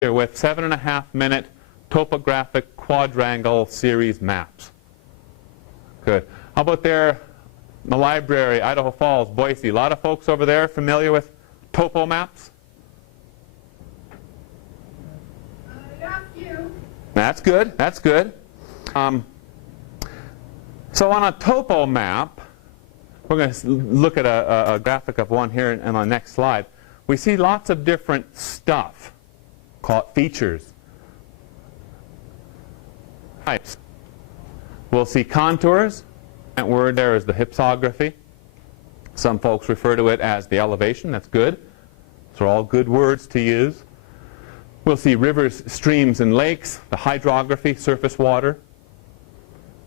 here with 7.5-minute topographic quadrangle series maps? Good. How about there, the library, Idaho Falls, Boise? A lot of folks over there familiar with topo maps? That's good. That's good. So on a topo map, we're going to look at a graphic of one here on the next slide. We see lots of different stuff. Call it features. Types. We'll see contours. That word there is the hypsography. Some folks refer to it as the elevation. That's good. Those are all good words to use. We'll see rivers, streams, and lakes, the hydrography, surface water.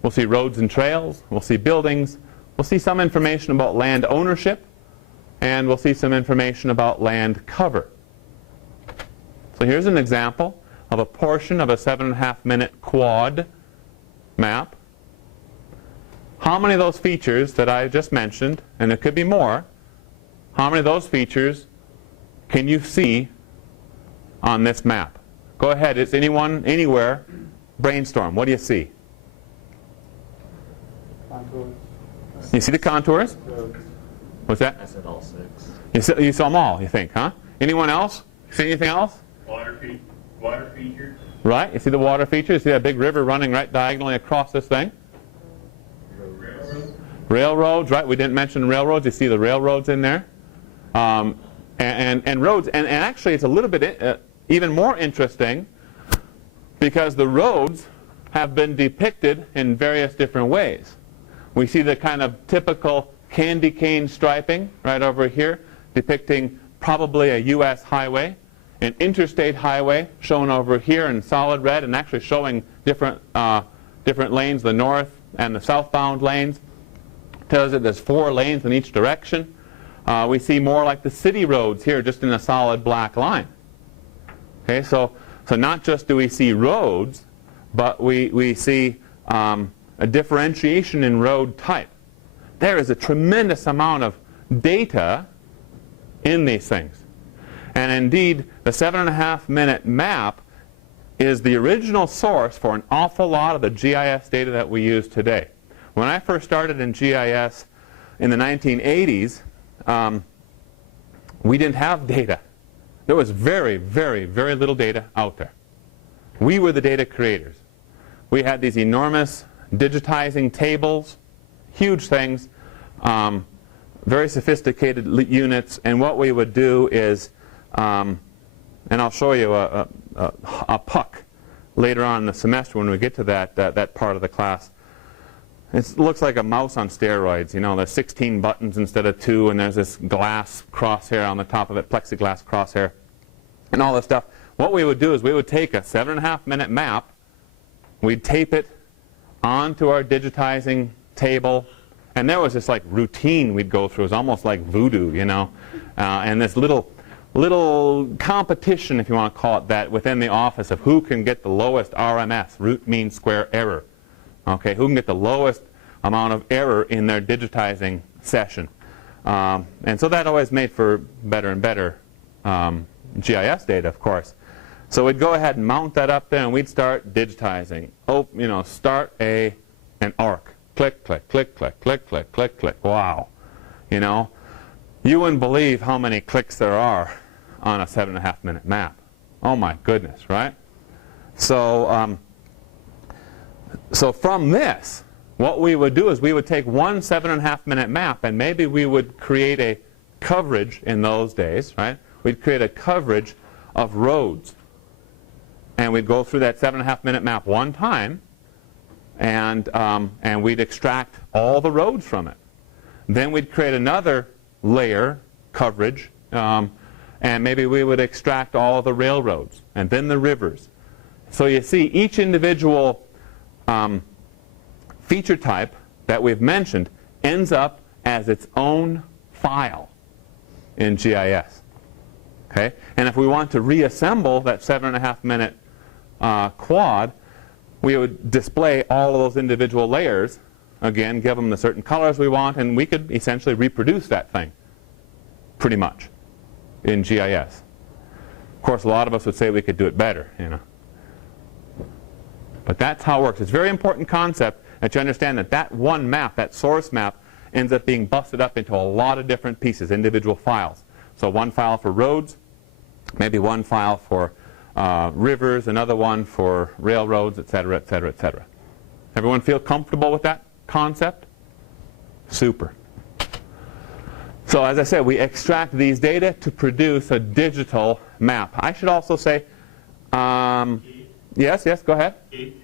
We'll see roads and trails. We'll see buildings. We'll see some information about land ownership. And we'll see some information about land cover. So here's an example of a portion of a 7.5-minute quad map. How many of those features that I just mentioned, and there could be more, how many of those features can you see on this map? Go ahead. Is anyone, anywhere, brainstorm. What do you see? Contours. You see the contours? Roads. What's that? I said all 6. You saw them all, you think, huh? Anyone else? See anything else? Water features. Right. You see the water features? You see that big river running right diagonally across this thing? Railroads. Railroads, right. We didn't mention railroads. You see the railroads in there. And roads. And actually, it's a little bit even more interesting because the roads have been depicted in various different ways. We see the kind of typical candy cane striping right over here, depicting probably a U.S. highway, an interstate highway shown over here in solid red, and actually showing different lanes, the north and the southbound lanes. Tells it there's 4 lanes in each direction. We see more like the city roads here, just in a solid black line. Okay, so not just do we see roads, but we see a differentiation in road type. There is a tremendous amount of data in these things. And indeed, the 7.5-minute map is the original source for an awful lot of the GIS data that we use today. When I first started in GIS in the 1980s, we didn't have data. There was very, very, very little data out there. We were the data creators. We had these enormous digitizing tables, huge things, very sophisticated units, and what we would do is, and I'll show you a puck later on in the semester when we get to that part of the class. It looks like a mouse on steroids. You know, there's 16 buttons instead of 2, and there's this glass crosshair on the top of it, plexiglass crosshair, and all this stuff. What we would do is we would take a 7.5-minute map, we'd tape it onto our digitizing table, and there was this like routine we'd go through. It was almost like voodoo, you know, and this little competition, if you want to call it that, within the office of who can get the lowest RMS, root mean square error. Okay, who can get the lowest amount of error in their digitizing session. And so that always made for better and better GIS data, of course. So we'd go ahead and mount that up there, and we'd start digitizing. Oh, you know, start an arc. Click, click, click, click, click, click, click, click. Wow. You know, you wouldn't believe how many clicks there are on a 7.5-minute map. Oh my goodness, right? So, so from this, what we would do is we would take one 7.5-minute map, and maybe we would create a coverage in those days, right? We'd create a coverage of roads. And we'd go through that 7.5-minute map one time, and we'd extract all the roads from it. Then we'd create another layer coverage, and maybe we would extract all of the railroads, and then the rivers. So you see, each individual feature type that we've mentioned ends up as its own file in GIS. Okay? And if we want to reassemble that 7.5-minute quad, we would display all of those individual layers, again, give them the certain colors we want, and we could essentially reproduce that thing, pretty much, in GIS. Of course, a lot of us would say we could do it better, But that's how it works. It's a very important concept that you understand that one map, that source map, ends up being busted up into a lot of different pieces, individual files. So one file for roads, maybe one file for rivers, another one for railroads, etc., etc., etc. Everyone feel comfortable with that concept? Super. So as I said, we extract these data to produce a digital map. I should also say, yes, go ahead. Keith,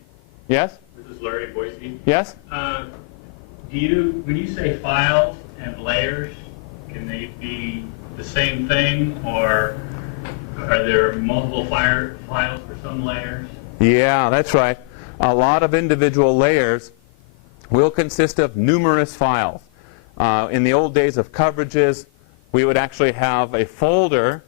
Yes? this is Larry Boise. Yes? When you say files and layers, can they be the same thing, or are there multiple files for some layers? Yeah, that's right. A lot of individual layers will consist of numerous files. In the old days of coverages, we would actually have a folder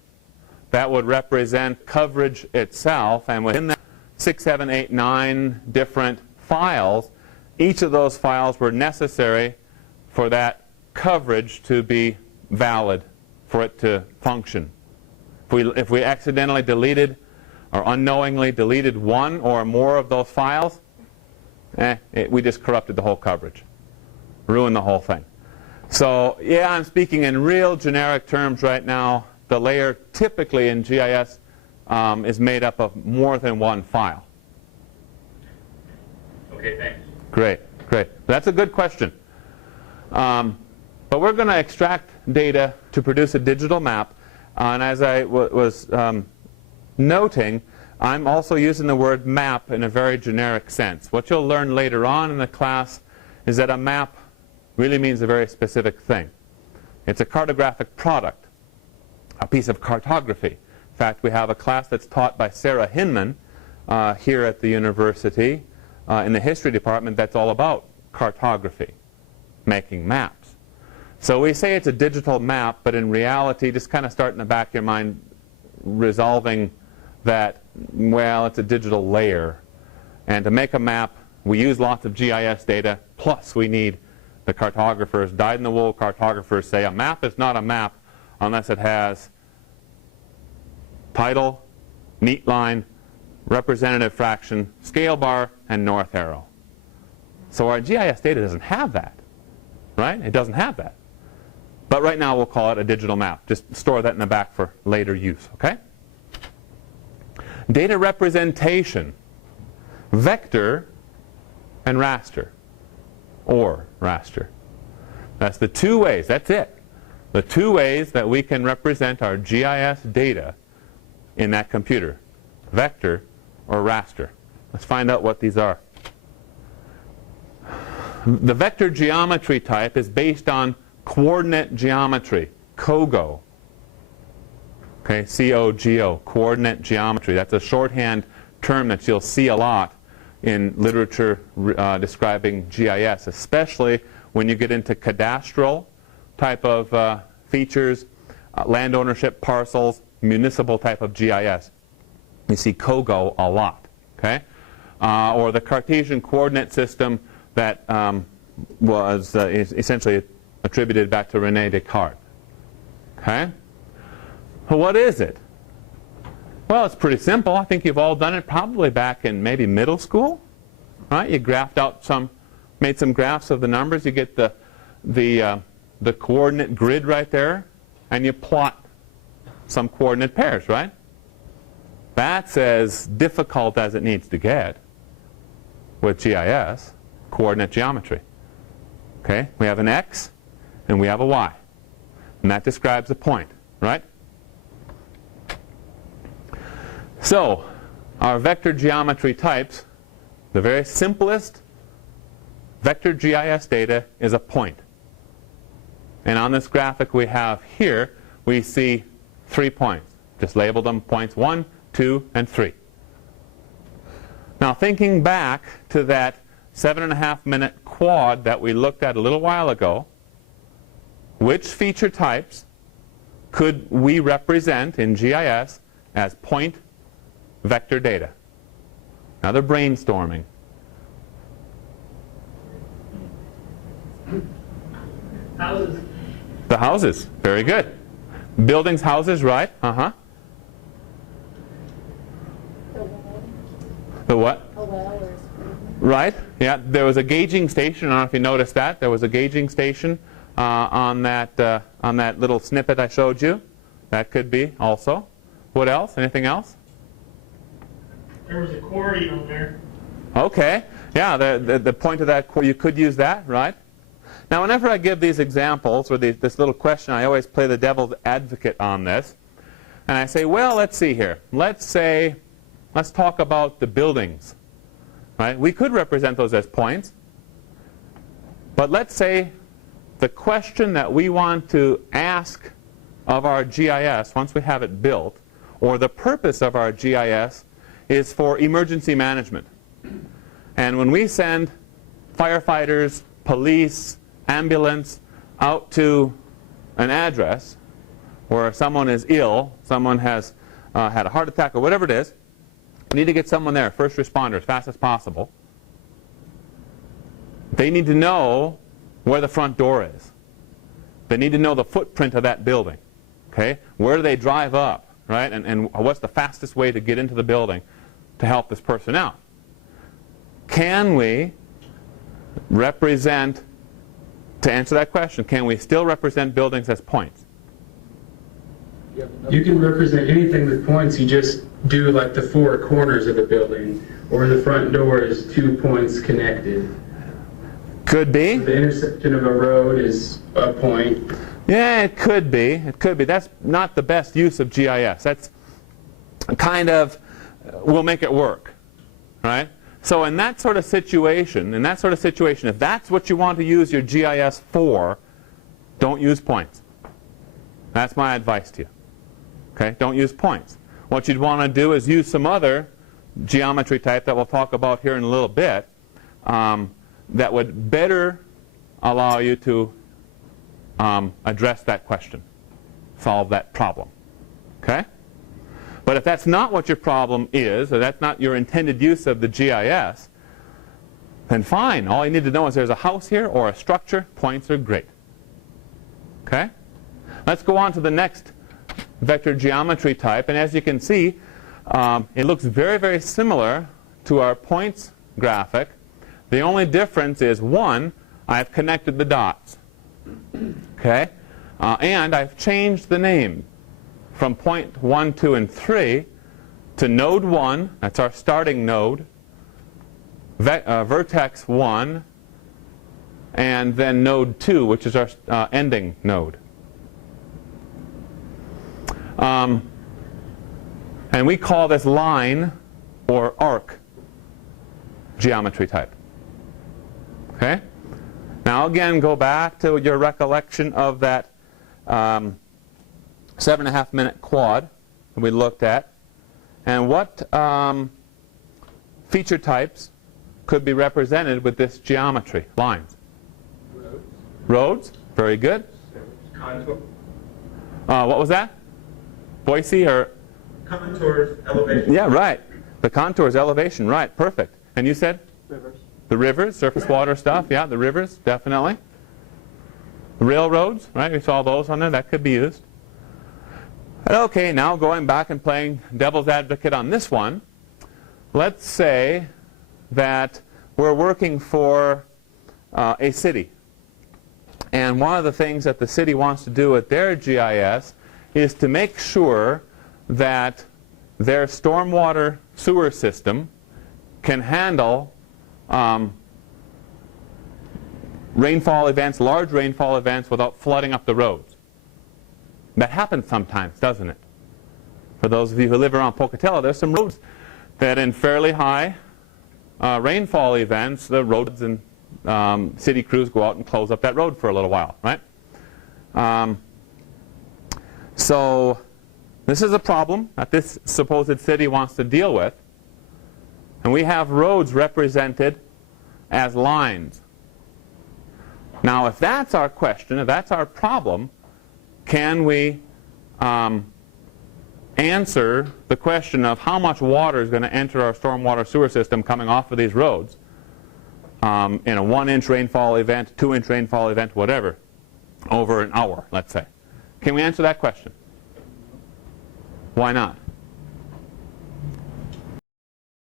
that would represent coverage itself, and within that 6, 7, 8, 9 different files, each of those files were necessary for that coverage to be valid, for it to function. If we accidentally deleted or unknowingly deleted one or more of those files, we just corrupted the whole coverage, ruined the whole thing. So yeah, I'm speaking in real generic terms right now. The layer typically in GIS is made up of more than one file. Okay, thanks. Great. That's a good question. But we're going to extract data to produce a digital map. And as I was noting, I'm also using the word map in a very generic sense. What you'll learn later on in the class is that a map really means a very specific thing. It's a cartographic product, a piece of cartography. In fact, we have a class that's taught by Sarah Hinman here at the university in the history department that's all about cartography, making maps. So we say it's a digital map, but in reality, just kind of start in the back of your mind resolving that, well, it's a digital layer. And to make a map, we use lots of GIS data, plus we need the cartographers, dyed-in-the-wool cartographers say a map is not a map unless it has title, neat line, representative fraction, scale bar, and north arrow. So our GIS data doesn't have that, right? It doesn't have that. But right now we'll call it a digital map. Just store that in the back for later use, okay? Data representation, vector and raster, or raster. That's the two ways, that's it. The two ways that we can represent our GIS data in that computer, vector or raster. Let's find out what these are. The vector geometry type is based on coordinate geometry, COGO. Okay, C-O-G-O, coordinate geometry. That's a shorthand term that you'll see a lot in literature describing GIS, especially when you get into cadastral type of features, land ownership parcels, municipal type of GIS. You see COGO a lot, okay? Or the Cartesian coordinate system that was essentially attributed back to René Descartes. Okay? Well, what is it? Well, it's pretty simple. I think you've all done it probably back in maybe middle school. Right? You graphed out made some graphs of the numbers. You get the coordinate grid right there, and you plot some coordinate pairs, right? That's as difficult as it needs to get with GIS, coordinate geometry. Okay? We have an X and we have a Y. And that describes a point, right? So, our vector geometry types, the very simplest vector GIS data is a point. And on this graphic we have here, we see 3 points. Just label them points 1, 2, and 3. Now thinking back to that 7.5-minute quad that we looked at a little while ago, which feature types could we represent in GIS as point vector data? Now they're brainstorming. Houses. The houses, very good. Buildings, houses, right? Uh-huh. a well. The what? A well or a spring. Right. Yeah, there was a gauging station. I don't know if you noticed that. There was a gauging station on that little snippet I showed you. That could be also. What else? Anything else? There was a quarry on there. Okay. Yeah, the point of that, you could use that, right? Now, whenever I give these examples or this little question, I always play the devil's advocate on this. And I say, well, let's see here. Let's talk about the buildings. Right? We could represent those as points. But let's say the question that we want to ask of our GIS, once we have it built, or the purpose of our GIS, is for emergency management. And when we send firefighters, police, ambulance out to an address where someone is ill, someone has had a heart attack or whatever it is, we need to get someone there, first responder, as fast as possible. They need to know where the front door is. They need to know the footprint of that building. Okay? Where do they drive up? Right? And what's the fastest way to get into the building to help this person out? Can we represent, to answer that question, can we still represent buildings as points? You can represent anything with points. You just do like the four corners of the building, or the front door is 2 points connected. Could be. The intersection of a road is a point. Yeah, it could be. It could be. That's not the best use of GIS. That's kind of, we'll make it work, right? So in that sort of situation, if that's what you want to use your GIS for, don't use points. That's my advice to you. Okay? Don't use points. What you'd want to do is use some other geometry type that we'll talk about here in a little bit that would better allow you to address that question, solve that problem. Okay? But if that's not what your problem is, or that's not your intended use of the GIS, then fine. All you need to know is there's a house here or a structure. Points are great. Okay? Let's go on to the next vector geometry type. And as you can see, it looks very, very similar to our points graphic. The only difference is, one, I've connected the dots. Okay? And I've changed the name from point 1, 2, and 3 to node 1, that's our starting node, vertex 1, and then node 2, which is our ending node. And we call this line or arc geometry type. Okay? Now again, go back to your recollection of that 7.5-minute quad that we looked at. And what feature types could be represented with this geometry? Lines. Roads. Roads? Very good. Contour. What was that? Boise or? Contours, elevation. Yeah, right. The contours, elevation, right. Perfect. And you said? Rivers. The rivers, surface water stuff. Yeah, the rivers, definitely. Railroads, right? We saw those on there. That could be used. Okay, now going back and playing devil's advocate on this one, let's say that we're working for a city. And one of the things that the city wants to do with their GIS is to make sure that their stormwater sewer system can handle rainfall events, large rainfall events, without flooding up the roads. That happens sometimes, doesn't it? For those of you who live around Pocatello, there's some roads that in fairly high rainfall events, the roads and city crews go out and close up that road for a little while, right? So this is a problem that this supposed city wants to deal with. And we have roads represented as lines. Now, if that's our question, if that's our problem, can we answer the question of how much water is going to enter our stormwater sewer system coming off of these roads in a 1-inch rainfall event, 2-inch rainfall event, whatever, over an hour, let's say? Can we answer that question? Why not?